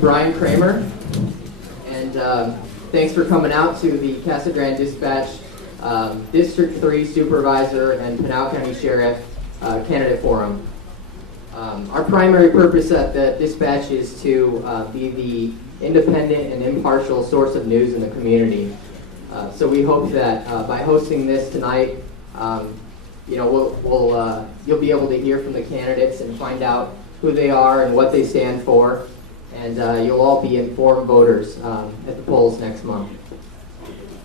Brian Kramer, and thanks for coming out to the Casa Grande Dispatch District 3 Supervisor and Pinal County Sheriff Candidate Forum. Our primary purpose at the Dispatch is to be the independent and impartial source of news in the community. So we hope that by hosting this tonight, you'll be able to hear from the candidates and find out who they are and what they stand for, and you'll all be informed voters at the polls next month.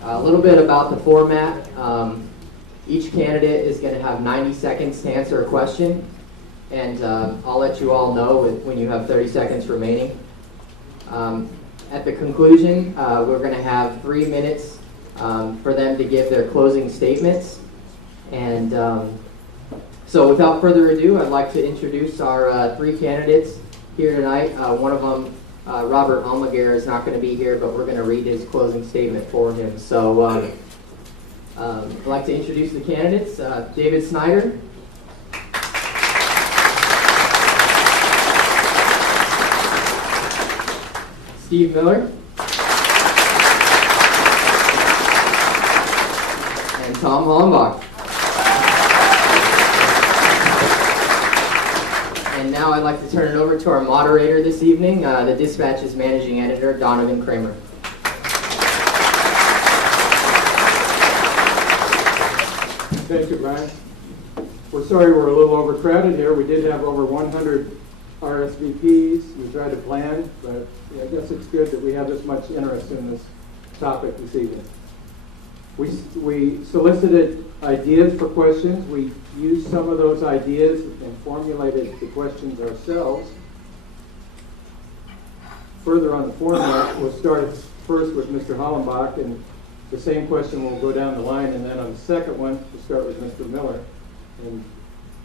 A little bit about the format. Each candidate is going to have 90 seconds to answer a question, and I'll let you all know when you have 30 seconds remaining. At the conclusion, we're going to have 3 minutes for them to give their closing statements. And so without further ado, I'd like to introduce our 3 candidates here tonight. One of them, Robert Almaguer, is not going to be here, but we're going to read his closing statement for him. So I'd like to introduce the candidates. David Snider. Steve Miller. And Tom Hollenbach. And now I'd like to turn it over to our moderator this evening, the Dispatch's managing editor, Donovan Kramer. Thank you, Brian. We're sorry we're a little overcrowded here. We did have over 100 RSVPs. We tried to plan, but I guess it's good that we have this much interest in this topic this evening. We solicited ideas for questions. We used some of those ideas and formulated the questions ourselves. Further on the format, we'll start first with Mr. Hollenbach, and the same question will go down the line, and then on the second one, we'll start with Mr. Miller, and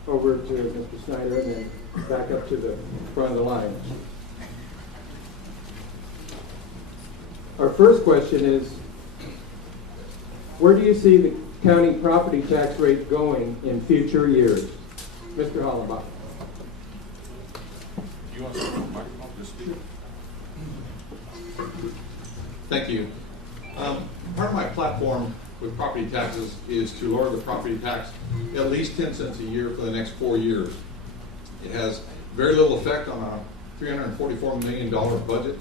over to Mr. Snider, and then back up to the front of the line. Our first question is, where do you see the county property tax rate going in future years? Mr. Hollenbach. You want to start with the microphone? Just speak. Thank you. Part of my platform with property taxes is to lower the property tax at least 10 cents a year for the next 4 years. It has very little effect on a $344 million budget,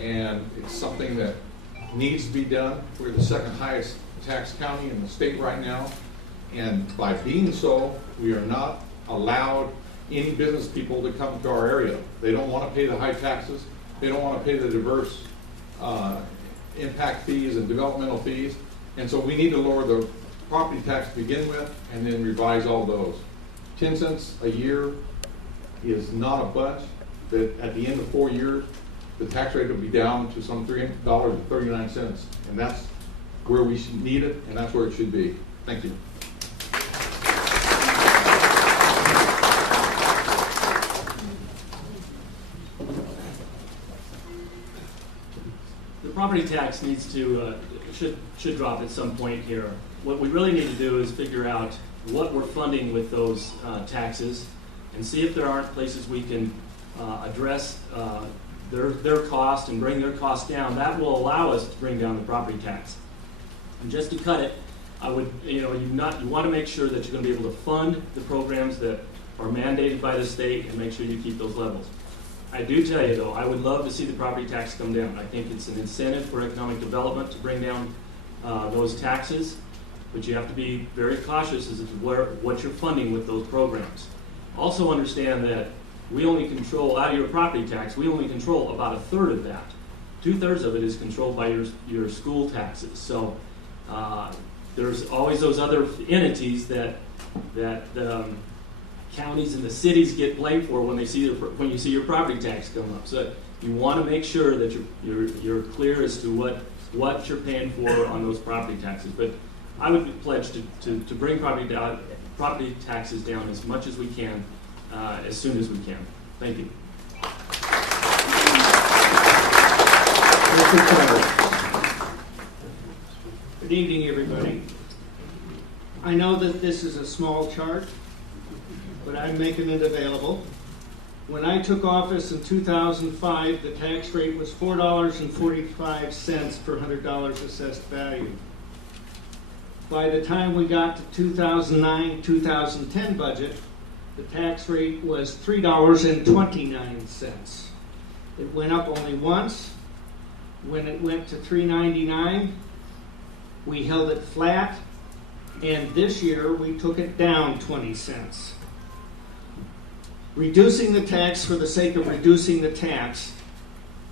and it's something that needs to be done. We're the second highest tax county in the state right now, and by being so, we are not allowed any business people to come to our area. They don't want to pay the high taxes. They don't want to pay the diverse impact fees and developmental fees, and so we need to lower the property tax to begin with and then revise all those. 10 cents a year is not a bunch. That at the end of 4 years, the tax rate will be down to some $3.39, and that's where we should need it, and that's where it should be. Thank you. The property tax needs to should drop at some point here. What we really need to do is figure out what we're funding with those taxes, and see if there aren't places we can address their cost and bring their cost down. That will allow us to bring down the property tax. And just to cut it, I would, you want to make sure that you're going to be able to fund the programs that are mandated by the state and make sure you keep those levels. I do tell you though, I would love to see the property tax come down. I think it's an incentive for economic development to bring down those taxes, but you have to be very cautious as to what you're funding with those programs. Also understand that we only control, out of your property tax, we only control about 1/3 of that. 2/3 of it is controlled by your school taxes. So there's always those other entities that counties and the cities get blamed for when you see your property tax come up. So you want to make sure that you're clear as to what you're paying for on those property taxes. But I would pledge to bring property taxes down as much as we can, as soon as we can. Thank you. Good evening, everybody. I know that this is a small chart, but I'm making it available. When I took office in 2005, the tax rate was $4.45 per $100 assessed value. By the time we got to 2009-2010 budget, the tax rate was $3.29. It went up only once. When it went to $3.99, we held it flat, and this year we took it down 20 cents. Reducing the tax for the sake of reducing the tax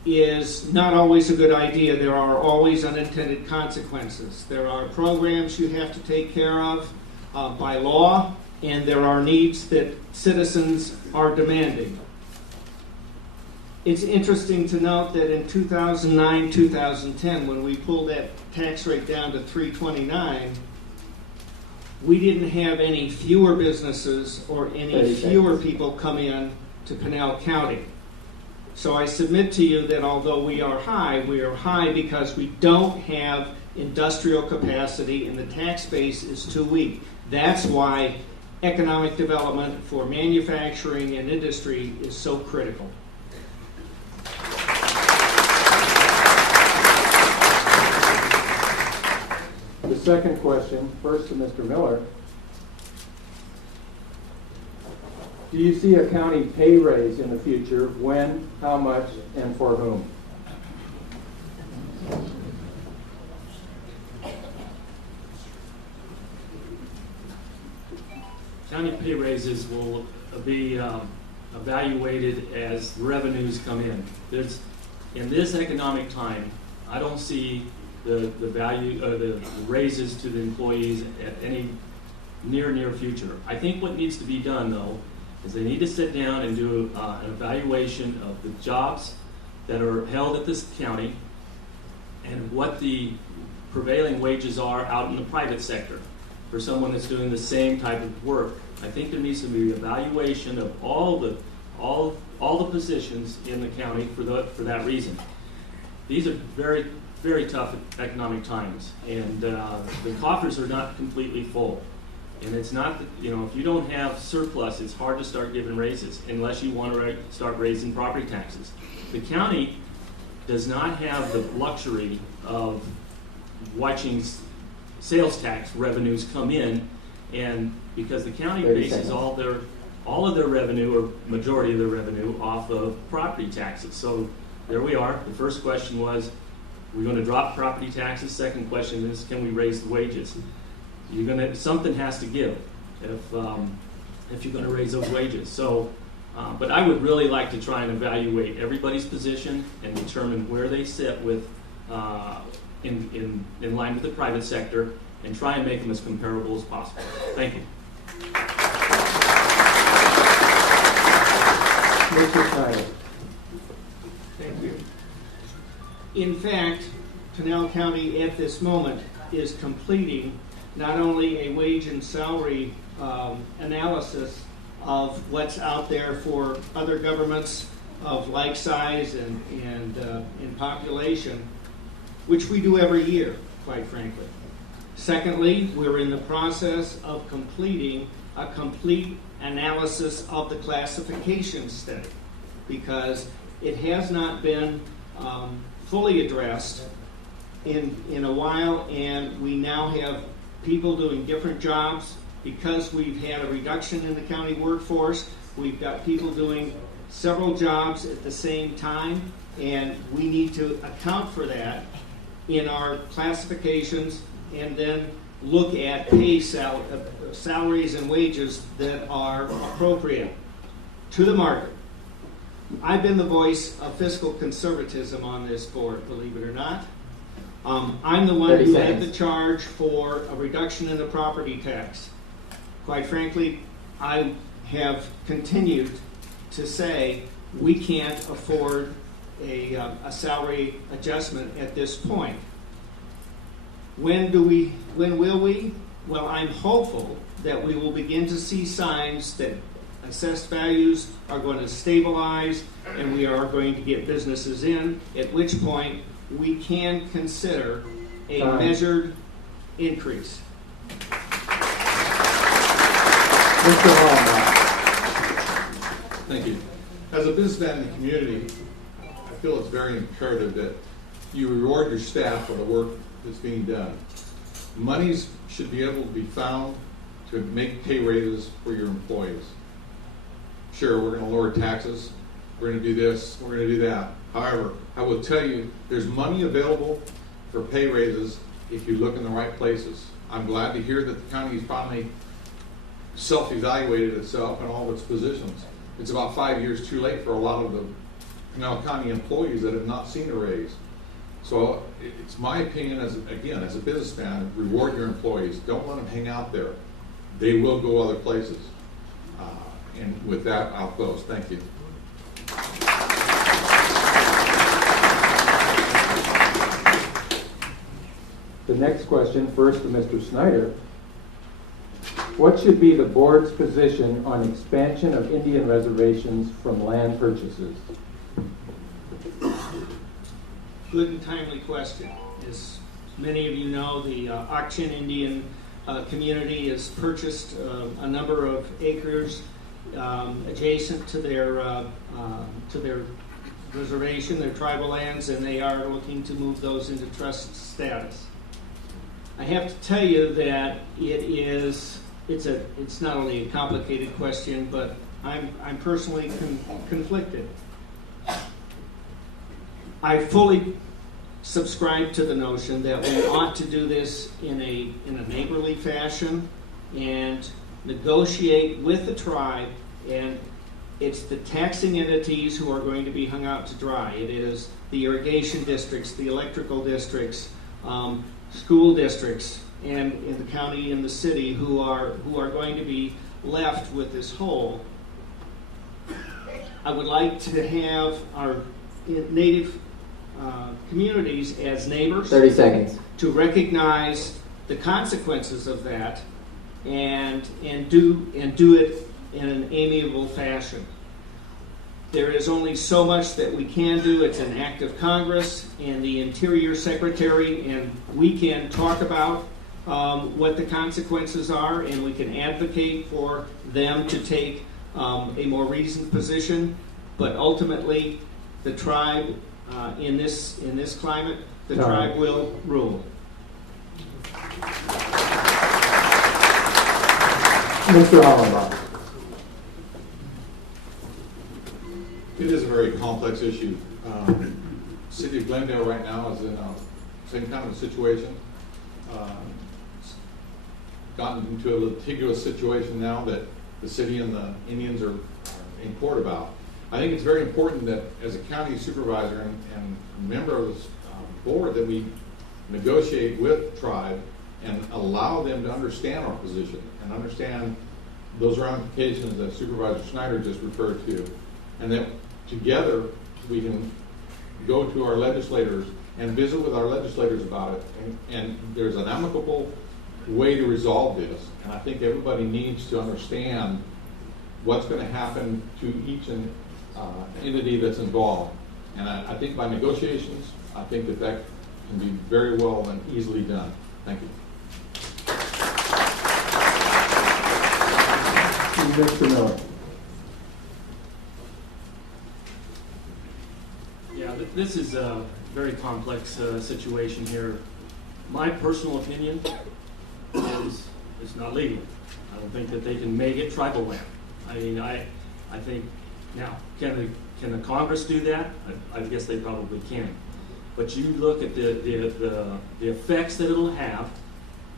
is not always a good idea. There are always unintended consequences. There are programs you have to take care of by law, and there are needs that citizens are demanding. It's interesting to note that in 2009-2010, when we pulled that tax rate down to $3.29, we didn't have any fewer businesses or any fewer people come in to Pinal County. So I submit to you that although we are high because we don't have industrial capacity and the tax base is too weak. That's why economic development for manufacturing and industry is so critical. The second question, first to Mr. Miller. Do you see a county pay raise in the future? When, how much, and for whom? County pay raises will be evaluated as revenues come in. In this economic time, I don't see the value the raises to the employees at any near future. I think what needs to be done, though, is they need to sit down and do an evaluation of the jobs that are held at this county and what the prevailing wages are out in the private sector for someone that's doing the same type of work. I think there needs to be an evaluation of all the positions in the county for that reason. These are very tough economic times, and the coffers are not completely full. And it's not that, if you don't have surplus, it's hard to start giving raises unless you want to start raising property taxes. The county does not have the luxury of watching sales tax revenues come in, and because the county bases all of their revenue, or majority of their revenue, off of property taxes. So there we are. The first question was, we're going to drop property taxes. Second question is, can we raise the wages? Something has to give if you're going to raise those wages. So, but I would really like to try and evaluate everybody's position and determine where they sit with in line with the private sector, and try and make them as comparable as possible. Thank you. Mr. Snider. Thank you. In fact, Pinal County at this moment is completing not only a wage and salary analysis of what's out there for other governments of like size and in population, which we do every year, quite frankly. Secondly, we're in the process of completing a complete analysis of the classification study, because it has not been fully addressed in a while, and we now have people doing different jobs. Because we've had a reduction in the county workforce, we've got people doing several jobs at the same time, and we need to account for that in our classifications, and then look at salaries and wages that are appropriate to the market. I've been the voice of fiscal conservatism on this board, believe it or not. I'm the one who led the charge for a reduction in the property tax. Quite frankly, I have continued to say we can't afford a salary adjustment at this point. When will we? Well, I'm hopeful that we will begin to see signs that assessed values are going to stabilize and we are going to get businesses in, at which point we can consider a measured increase. Mr. Hollenbach. Thank you. As a businessman in the community, I feel it's very imperative that you reward your staff for the work that's being done. Monies should be able to be found to make pay raises for your employees. Sure, we're going to lower taxes, we're going to do this, we're going to do that. However, I will tell you, there's money available for pay raises if you look in the right places. I'm glad to hear that the county's finally self-evaluated itself and all of its positions. It's about 5 years too late for a lot of the Pinal County employees that have not seen a raise. So it's my opinion, as a businessman, reward your employees. Don't let them hang out there. They will go other places. And with that, I'll close. Thank you. The next question, first to Mr. Snider. What should be the board's position on expansion of Indian reservations from land purchases? Good and timely question. As many of you know, the Sacaton Indian Community has purchased a number of acres adjacent to their reservation, their tribal lands, and they are looking to move those into trust status. I have to tell you that it's not only a complicated question, but I'm personally conflicted. I fully subscribe to the notion that we ought to do this in a neighborly fashion and negotiate with the tribe, and it's the taxing entities who are going to be hung out to dry. It is the irrigation districts, the electrical districts, school districts, and in the county and the city who are going to be left with this whole. I would like to have our native communities as neighbors. 30 seconds. To recognize the consequences of that and do it in an amiable fashion. There is only so much that we can do. It's an act of Congress and the Interior Secretary, and we can talk about what the consequences are, and we can advocate for them to take a more reasoned position. But ultimately, the tribe in this climate, the tribe will rule. Mr. Hollenbach. It is a very complex issue. City of Glendale right now is in the same kind of a situation. Gotten into a litigious situation now that the city and the Indians are in court about. I think it's very important that as a county supervisor and member of this board that we negotiate with tribe and allow them to understand our position and understand those ramifications that Supervisor Snider just referred to, and that together we can go to our legislators and visit with our legislators about it, and there's an amicable way to resolve this. And I think everybody needs to understand what's going to happen to each entity that's involved. And I think by negotiations, I think that can be very well and easily done. Thank you. Mr. Miller. Yeah, this is a very complex situation here. My personal opinion is it's not legal. I don't think that they can make it tribal land. I mean, I think, now, can the Congress do that? I guess they probably can. But you look at the effects that it'll have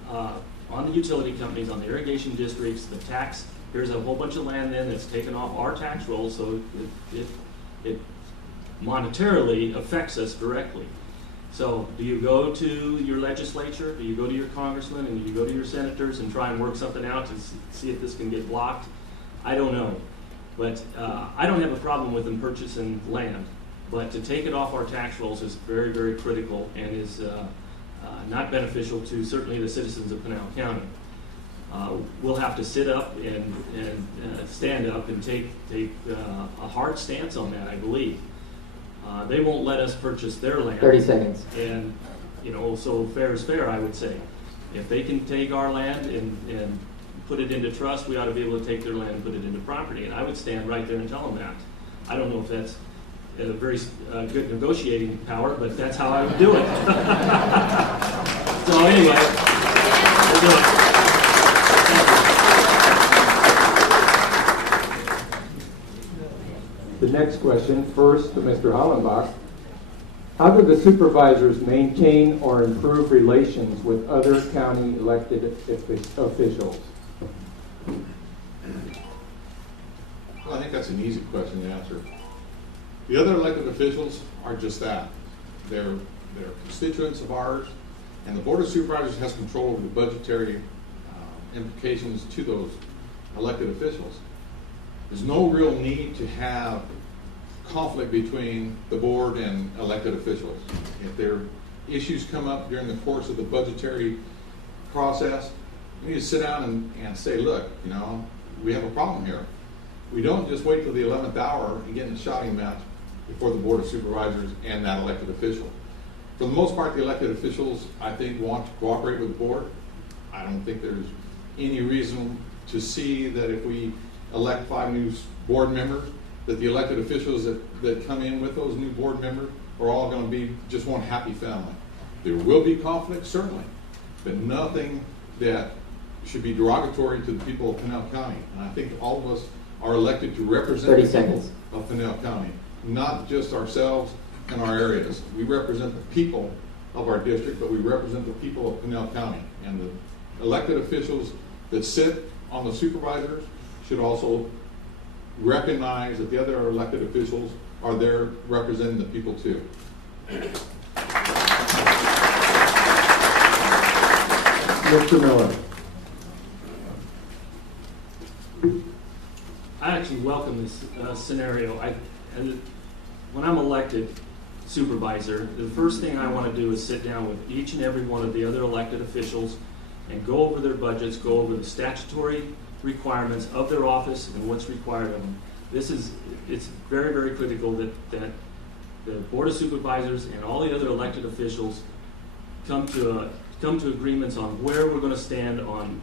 on the utility companies, on the irrigation districts, the tax. Here's a whole bunch of land then that's taken off our tax roll, so it monetarily affects us directly. So do you go to your legislature, do you go to your congressman, and do you go to your senators and try and work something out to see if this can get blocked? I don't know. But I don't have a problem with them purchasing land. But to take it off our tax rolls is very, very critical and is not beneficial to certainly the citizens of Pinal County. We'll have to sit up and stand up and take a hard stance on that, I believe. They won't let us purchase their land. 30 seconds. And, so fair is fair, I would say. If they can take our land and put it into trust, we ought to be able to take their land and put it into property. And I would stand right there and tell them that. I don't know if that's a very good negotiating power, but that's how I would do it. So anyway, we'll do it. The next question, first to Mr. Hollenbach. How do the supervisors maintain or improve relations with other county elected officials? Well, I think that's an easy question to answer. The other elected officials are just that. They're constituents of ours, and the Board of Supervisors has control over the budgetary implications to those elected officials. There's no real need to have conflict between the board and elected officials. If there issues come up during the course of the budgetary process, we need to sit down and say, look, we have a problem here. We don't just wait till the 11th hour and get in a shouting match before the Board of Supervisors and that elected official. For the most part, the elected officials, I think, want to cooperate with the board. I don't think there's any reason to see that if we elect 5 new board members, that the elected officials that come in with those new board members are all going to be just one happy family. There will be conflict, certainly, but nothing that should be derogatory to the people of Pinal County. And I think all of us are elected to represent the people of Pinal County, not just ourselves and our areas. We represent the people of our district, but we represent the people of Pinal County. And the elected officials that sit on the supervisors should also recognize that the other elected officials are there representing the people too. Mr. Miller. I actually welcome this scenario. When I'm elected supervisor, the first thing I want to do is sit down with each and every one of the other elected officials and go over their budgets, go over the statutory requirements of their office and what's required of them. It's very, very critical that the Board of Supervisors and all the other elected officials come to agreements on where we're going to stand on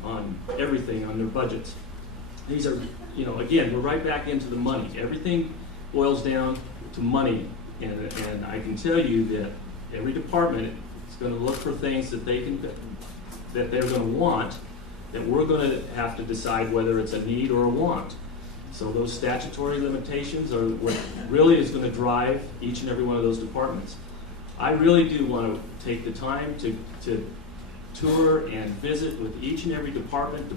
everything, on their budgets. These are, again, we're right back into the money. Everything boils down to money, and I can tell you that every department is going to look for things that they're going to want, that we're going to have to decide whether it's a need or a want. So those statutory limitations are what really is going to drive each and every one of those departments. I really do want to take the time to tour and visit with each and every department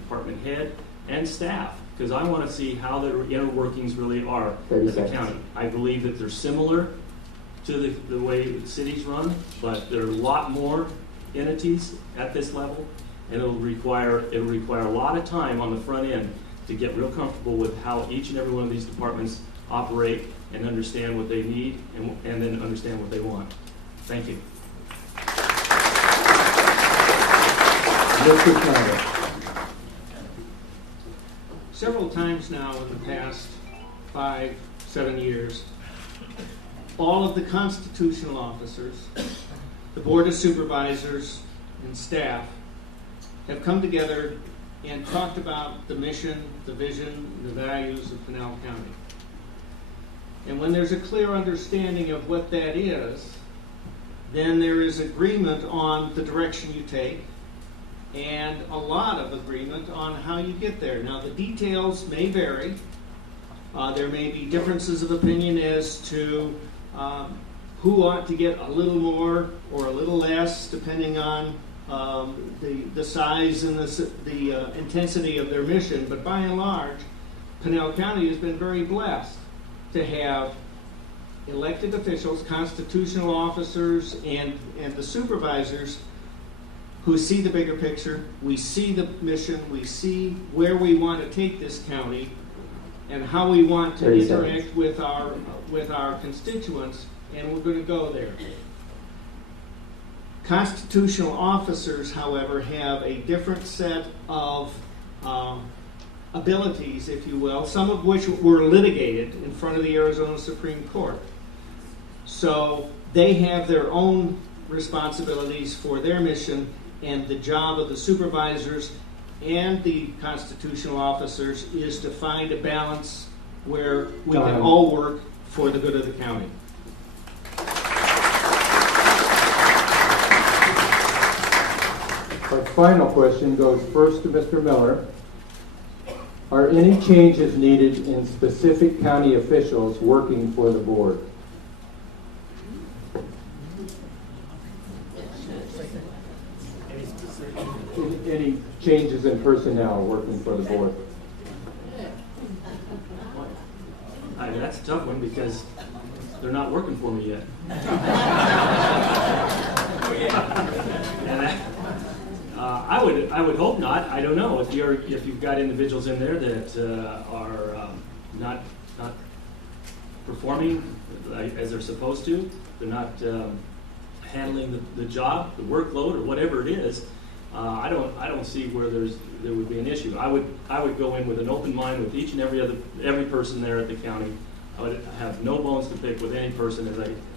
head, and staff, because I want to see how their inner workings really are at the county. I believe that they're similar to the way cities run, but there are a lot more entities at this level, and it'll require a lot of time on the front end to get real comfortable with how each and every one of these departments operate and understand what they need and then understand what they want. Thank you. Mr. Snider. Several times now in the past 5-7 years, all of the constitutional officers, the Board of Supervisors, and staff have come together and talked about the mission, the vision, the values of Pinal County. And when there's a clear understanding of what that is, then there is agreement on the direction you take and a lot of agreement on how you get there. Now, the details may vary. There may be differences of opinion as to who ought to get a little more or a little less, depending on the size and the intensity of their mission. But by and large, Pinal County has been very blessed to have elected officials, constitutional officers, and the supervisors who see the bigger picture. We see the mission, we see where we want to take this county and how we want to interact with our constituents, and we're going to go there. Constitutional officers, however, have a different set of abilities, if you will, some of which were litigated in front of the Arizona Supreme Court. So they have their own responsibilities for their mission, and the job of the supervisors and the constitutional officers is to find a balance where we can all work for the good of the county. Our final question goes first to Mr. Miller. Are any changes needed in specific county officials working for the board? Any changes in personnel working for the board? That's a tough one because they're not working for me yet. And I would hope not. I don't know if you've got individuals in there that are not performing as they're supposed to. They're not handling the job, the workload, or whatever it is. I don't see where there would be an issue. I would go in with an open mind with each and every person there at the county. I would have no bones to pick with any person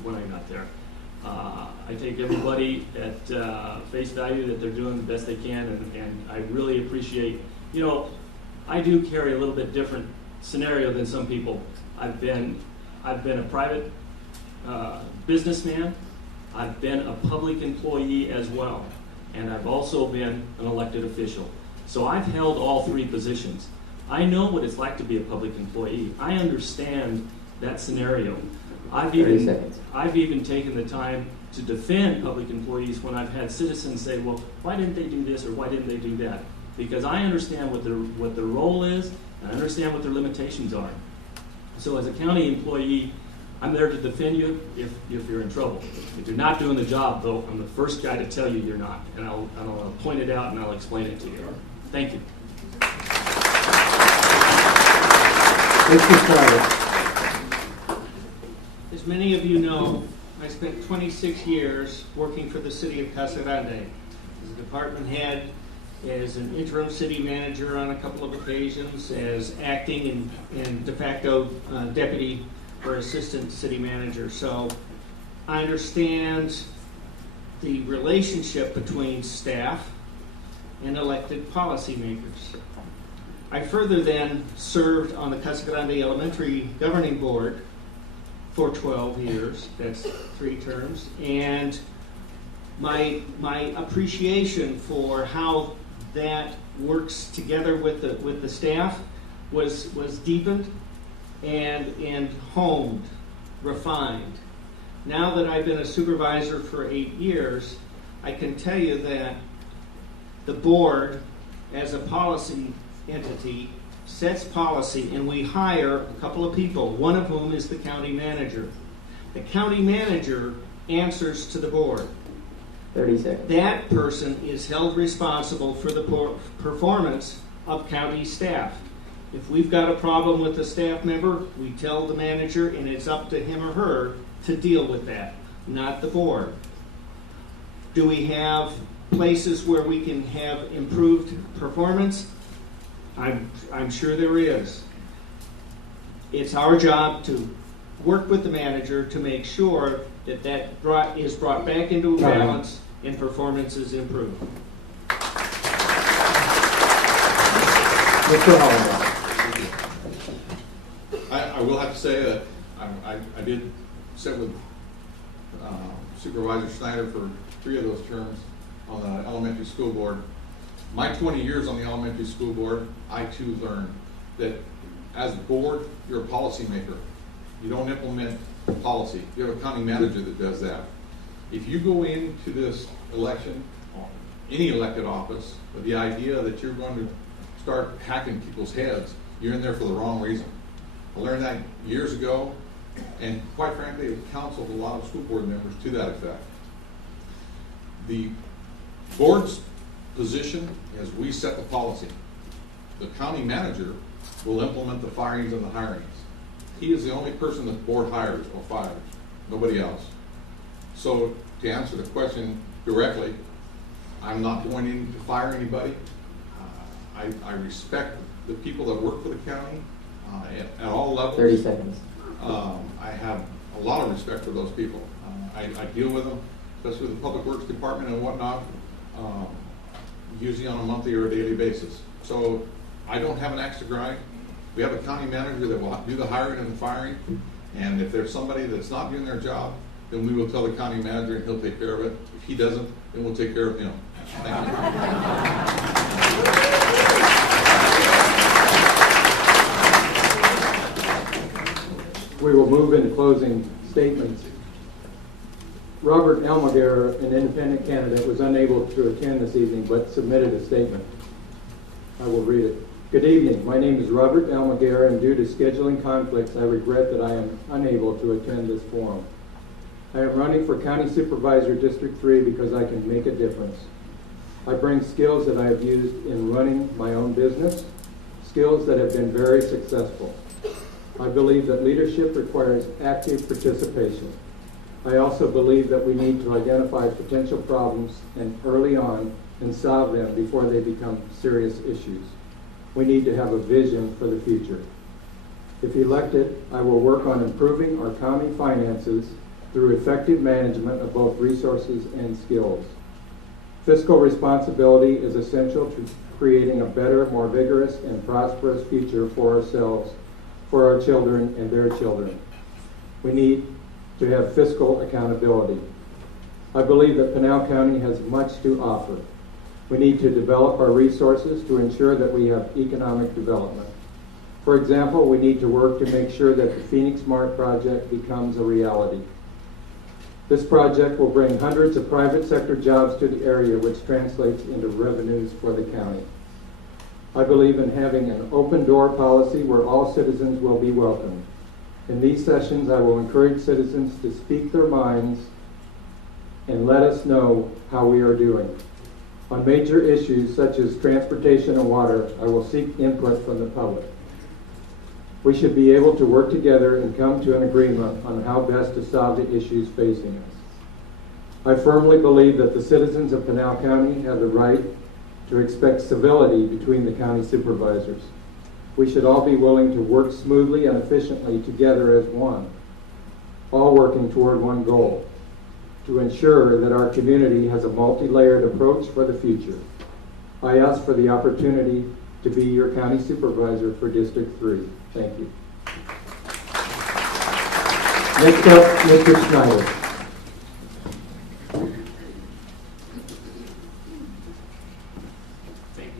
when I got there. I take everybody at face value that they're doing the best they can, and I really appreciate. I do carry a little bit different scenario than some people. I've been a private businessman. I've been a public employee as well. And I've also been an elected official. So I've held all three positions. I know what it's like to be a public employee. I understand that scenario. I've even taken the time to defend public employees when I've had citizens say, well, why didn't they do this or why didn't they do that? Because I understand what their role is, and I understand what their limitations are. So as a county employee, I'm there to defend you if you're in trouble. If you're not doing the job, though, I'm the first guy to tell you you're not. And I'll point it out and I'll explain it to you. Thank you. Mr. Snider. As many of you know, I spent 26 years working for the city of Casa Grande as a department head, as an interim city manager on a couple of occasions, as acting and de facto deputy or assistant city manager. So I understand the relationship between staff and elected policymakers. I further then served on the Casa Grande Elementary Governing Board for 12 years. That's 3 terms. And my appreciation for how that works together with the staff was deepened and honed, refined. Now that I've been a supervisor for 8 years, I can tell you that the board, as a policy entity, sets policy, and we hire a couple of people, one of whom is the county manager. The county manager answers to the board. 30 seconds. That person is held responsible for the performance of county staff. If we've got a problem with a staff member, we tell the manager, and it's up to him or her to deal with that, not the board. Do we have places where we can have improved performance? I'm sure there is. It's our job to work with the manager to make sure that is brought back into a balance and performance is improved. Mr. Hollenbach. I will have to say that I did sit with Supervisor Snider for 3 of those terms on the elementary school board. My 20 years on the elementary school board, I too learned that as a board, you're a policymaker. You don't implement policy. You have a county manager that does that. If you go into this election, any elected office, with the idea that you're going to start hacking people's heads, you're in there for the wrong reason. I learned that years ago, and quite frankly, it counseled a lot of school board members to that effect. The board's position is we set the policy. The county manager will implement the firings and the hirings. He is the only person that the board hires or fires, nobody else. So to answer the question directly, I'm not going in to fire anybody. I respect the people that work for the county at all levels. 30 seconds. I have a lot of respect for those people. I deal with them, especially with the Public Works Department and whatnot, usually on a monthly or a daily basis. So I don't have an axe to grind. We have a county manager that will do the hiring and the firing. And if there's somebody that's not doing their job, then we will tell the county manager and he'll take care of it. If he doesn't, then we'll take care of him. Thank you. We will move into closing statements. Robert Almaguer, an independent candidate, was unable to attend this evening but submitted a statement. I will read it. Good evening. My name is Robert Almaguer, and due to scheduling conflicts, I regret that I am unable to attend this forum. I am running for County Supervisor District 3 because I can make a difference. I bring skills that I have used in running my own business, skills that have been very successful. I believe that leadership requires active participation. I also believe that we need to identify potential problems and early on and solve them before they become serious issues. We need to have a vision for the future. If elected, I will work on improving our county finances through effective management of both resources and skills. Fiscal responsibility is essential to creating a better, more vigorous, and prosperous future for ourselves, for our children, and their children. We need to have fiscal accountability. I believe that Pinal County has much to offer. We need to develop our resources to ensure that we have economic development. For example, we need to work to make sure that the Phoenix Mart project becomes a reality. This project will bring hundreds of private sector jobs to the area, which translates into revenues for the county. I believe in having an open door policy where all citizens will be welcomed. In these sessions, I will encourage citizens to speak their minds and let us know how we are doing. On major issues such as transportation and water, I will seek input from the public. We should be able to work together and come to an agreement on how best to solve the issues facing us. I firmly believe that the citizens of Pinal County have the right to expect civility between the county supervisors. We should all be willing to work smoothly and efficiently together as one, all working toward one goal, to ensure that our community has a multi-layered approach for the future. I ask for the opportunity to be your county supervisor for District 3. Thank you. Next up, Mr. Snider. Thank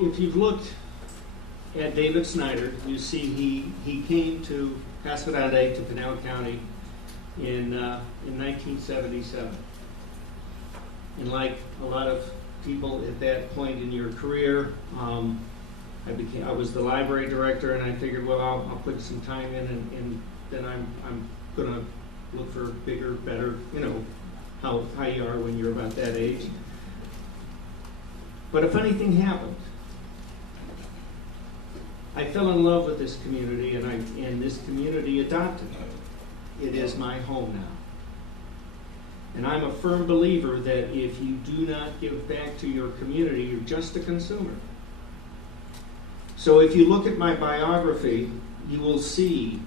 you. If you've looked at David Snider, you see he came to Casa Grande, to Pinal County, in 1977. And like a lot of people at that point in your career, I was the library director, and I figured, well, I'll put some time in, and then I'm going to look for bigger, better, how you are when you're about that age. But a funny thing happened. I fell in love with this community, and this community adopted me. It is my home now. And I'm a firm believer that if you do not give back to your community, you're just a consumer. So if you look at my biography, you will see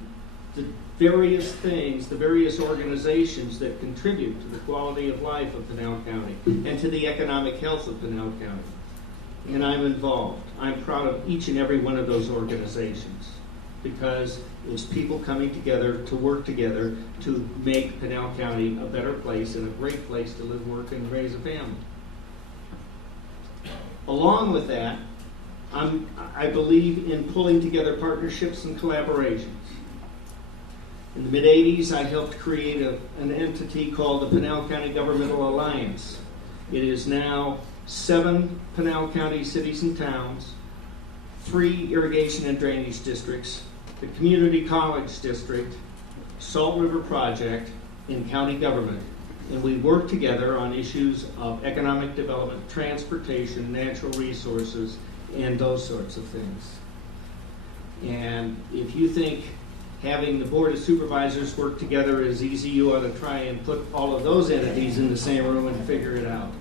the various things, the various organizations that contribute to the quality of life of Pinal County and to the economic health of Pinal County. And I'm involved. I'm proud of each and every one of those organizations because it's people coming together to work together to make Pinal County a better place and a great place to live, work, and raise a family. Along with that, I believe in pulling together partnerships and collaborations. In the mid-'80s, I helped create an entity called the Pinal County Governmental Alliance. It is now 7 Pinal County cities and towns, 3 irrigation and drainage districts, the Community College District, Salt River Project, and county government. And we work together on issues of economic development, transportation, natural resources, and those sorts of things. And if you think having the Board of Supervisors work together is easy, you ought to try and put all of those entities in the same room and figure it out.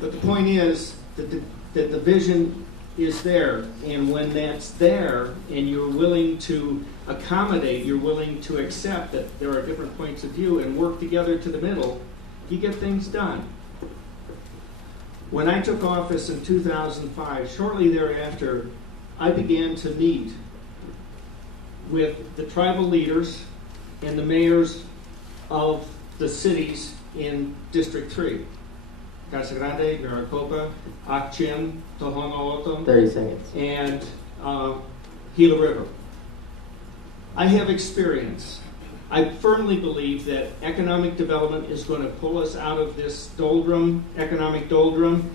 But the point is that the vision is there, and when that's there and you're willing to accommodate, you're willing to accept that there are different points of view and work together to the middle, you get things done. When I took office in 2005, shortly thereafter, I began to meet with the tribal leaders and the mayors of the cities in District 3. Casa Grande, Maricopa, Achin, Tohono 30 seconds. and Gila River. I have experience. I firmly believe that economic development is going to pull us out of this economic doldrum,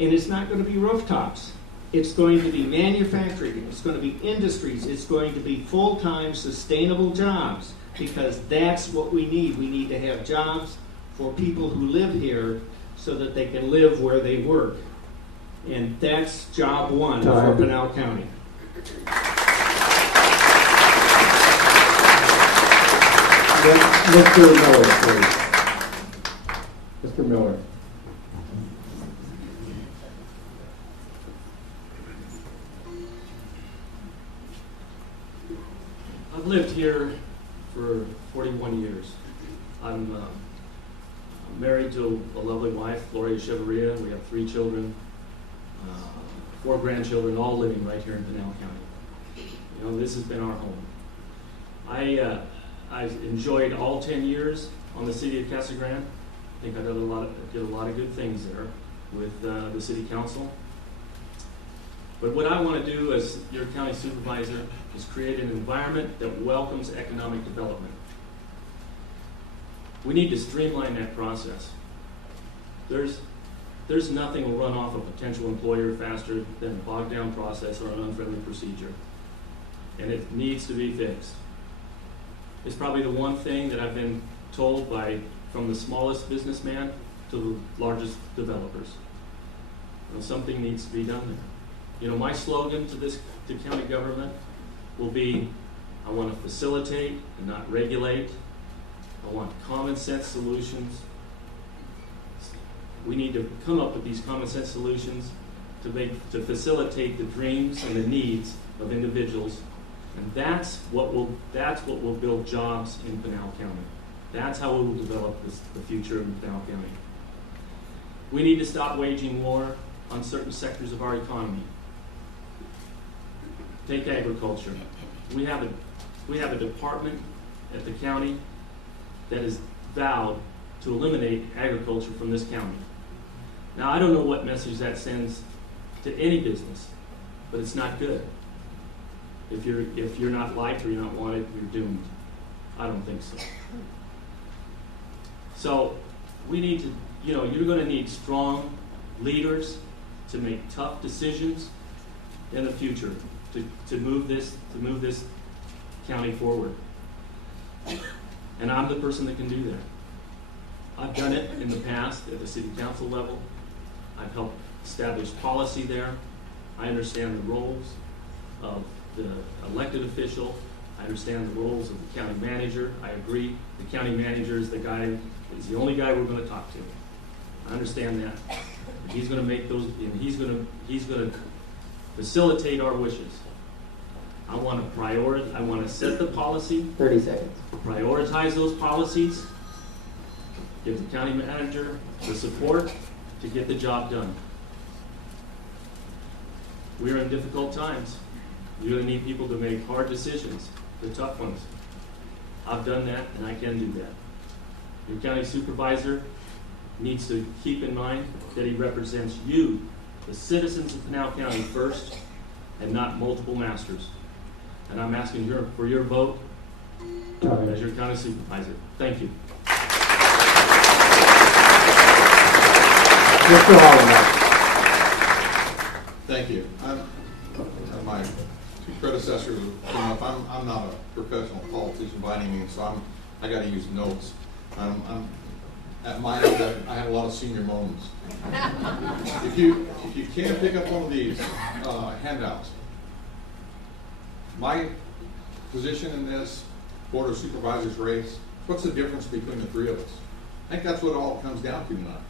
and it's not going to be rooftops. It's going to be manufacturing. It's going to be industries. It's going to be full-time, sustainable jobs, because that's what we need. We need to have jobs for people who live here so that they can live where they work. And that's job one for Pinal County. Mr. Miller, please. Mr. Miller. I've lived here for 41 years. I'm married to a lovely wife, Gloria Chevarria. We have 3 children, 4 grandchildren, all living right here in Pinal County. You know, this has been our home. I've enjoyed all 10 years on the city of Casa Grande. I think I did a lot of good things there with the city council. But what I want to do as your county supervisor is create an environment that welcomes economic development. We need to streamline that process. There's nothing will run off a potential employer faster than a bogged down process or an unfriendly procedure. And it needs to be fixed. It's probably the one thing that I've been told from the smallest businessman to the largest developers. You know, something needs to be done there. You know, my slogan to county government will be, I want to facilitate and not regulate. I want common sense solutions. We need to come up with these common sense solutions to facilitate the dreams and the needs of individuals. And that's what will build jobs in Pinal County. That's how we will develop the future of Pinal County. We need to stop waging war on certain sectors of our economy. Take agriculture. We have a department at the county that is vowed to eliminate agriculture from this county. Now, I don't know what message that sends to any business, but it's not good. If you're not liked or you're not wanted, you're doomed. I don't think so. So we need to, you're going to need strong leaders to make tough decisions in the future to move this county forward. And I'm the person that can do that. I've done it in the past at the city council level. I've helped establish policy there. I understand the roles of the elected official. I understand the roles of the county manager. I agree the county manager is the only guy we're going to talk to. I understand that. He's going to make those, and he's going to facilitate our wishes. I want to set the policy. 30 seconds. Prioritize those policies. Give the county manager the support to get the job done. We're in difficult times. You're going to need people to make hard decisions, the tough ones. I've done that, and I can do that. Your county supervisor needs to keep in mind that he represents you, the citizens of Pinal County, first, and not multiple masters. And I'm asking for your vote as your county supervisor. Thank you. Mr. Hollenbach. Thank you. My 2 predecessors came up. I'm not a professional politician by any means, so I got to use notes. I'm at my age, I have a lot of senior moments. If you can pick up one of these handouts, my position in this Board of Supervisors race, what's the difference between the 3 of us? I think that's what it all comes down to tonight.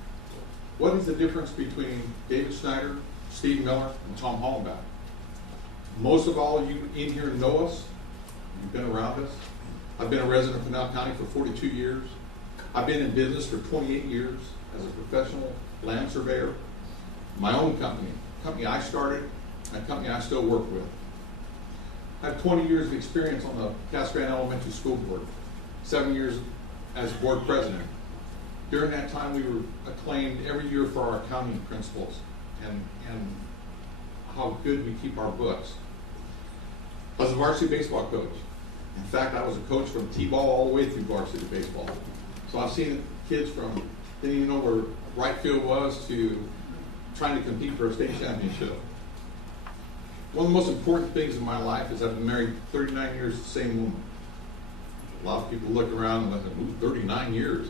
What is the difference between David Snider, Steve Miller, and Tom Hollenbach? Most of all you in here know us. You've been around us. I've been a resident of Pinal County for 42 years. I've been in business for 28 years as a professional land surveyor. My own company I started, a company I still work with. I have 20 years of experience on the Casa Grande Elementary School Board, 7 years as board president. During that time, we were acclaimed every year for our accounting principles and how good we keep our books. I was a varsity baseball coach. In fact, I was a coach from T-ball all the way through varsity baseball. So I've seen kids from didn't even know where right field was to trying to compete for a state championship. One of the most important things in my life is I've been married 39 years to the same woman. A lot of people look around and think, ooh, 39 years.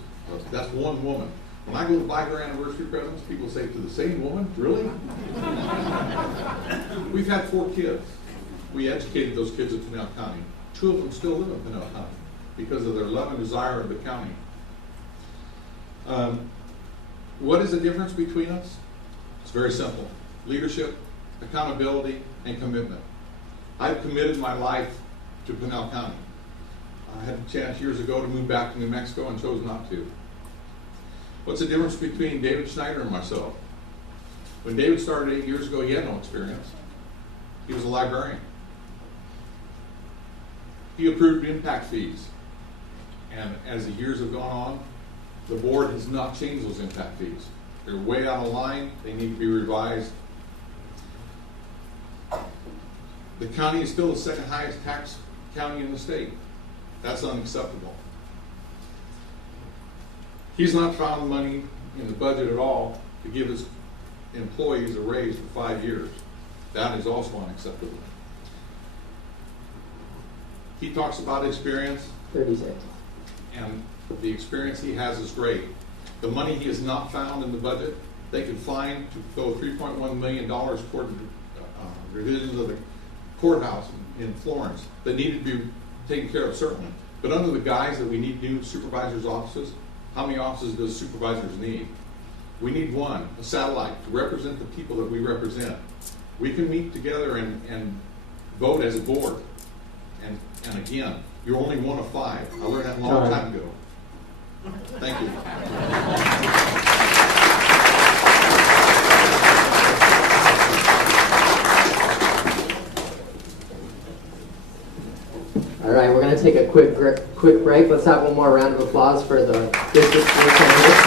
That's one woman. When I go to buy her anniversary presents, people say, to the same woman? Really? We've had 4 kids. We educated those kids in Pinal County. 2 of them still live in Pinal County because of their love and desire of the county. What is the difference between us? It's very simple. Leadership, accountability, and commitment. I've committed my life to Pinal County. I had a chance years ago to move back to New Mexico and chose not to. What's the difference between David Snider and myself? When David started 8 years ago, he had no experience. He was a librarian. He approved impact fees. And as the years have gone on, the board has not changed those impact fees. They're way out of line. They need to be revised. The county is still the second highest tax county in the state. That's unacceptable. He's not found money in the budget at all to give his employees a raise for 5 years. That is also unacceptable. He talks about experience. 30 seconds. And the experience he has is great. The money he has not found in the budget, they could find to go $3.1 million toward revisions of the courthouse in Florence that needed to be taken care of, certainly. But under the guise that we need new supervisors' offices, how many offices does supervisors need? We need one, a satellite, to represent the people that we represent. We can meet together and vote as a board. And again, you're only one of 5. I learned that a long time ago. Thank you. All right, we're going to take a quick break. Let's have one more round of applause for the district candidates.